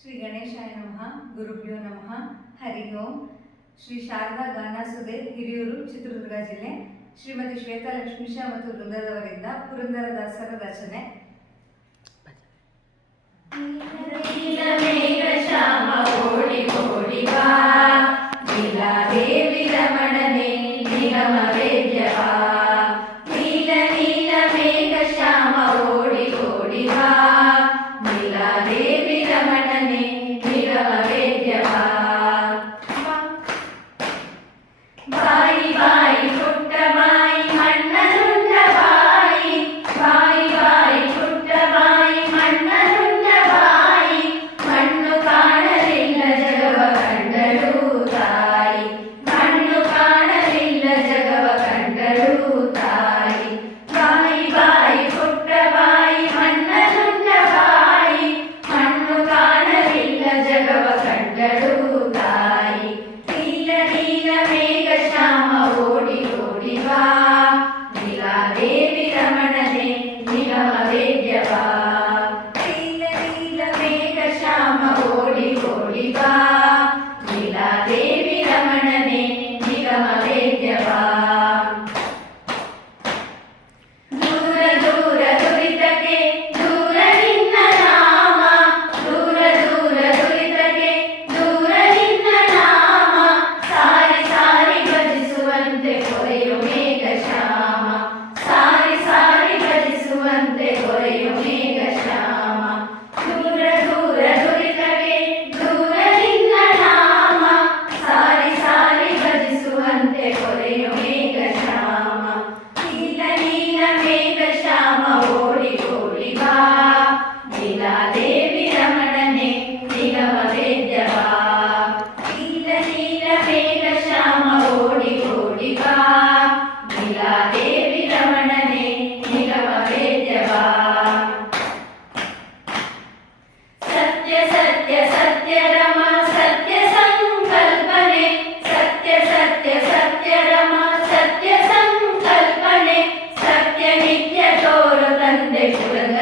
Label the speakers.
Speaker 1: ಶ್ರೀ ಗಣೇಶಾಯ ನಮಃ, ಗುರುಭ್ಯೋ ನಮಃ, ಹರಿ ಓಂ. ಶ್ರೀ ಶಾರದಾ ಗಾನಾ ಗಾನಾಸುದೆ ಹಿರಿಯೂರು, ಚಿತ್ರದುರ್ಗ ಜಿಲ್ಲೆ. ಶ್ರೀಮತಿ ಶ್ವೇತಾ ಲಕ್ಷ್ಮೀಶಾ ಮತ್ತು ವೃಂದದವರಿಂದ ಪುರಂದರದಾಸರ ರಚನೆ
Speaker 2: ಕೊರೆಯೋ ಮೇಘ ಶ್ಯಾಮ ನೀಲ ನೀಲ ಮೇಘ ಶ್ಯಾಮ ಓ recommendation with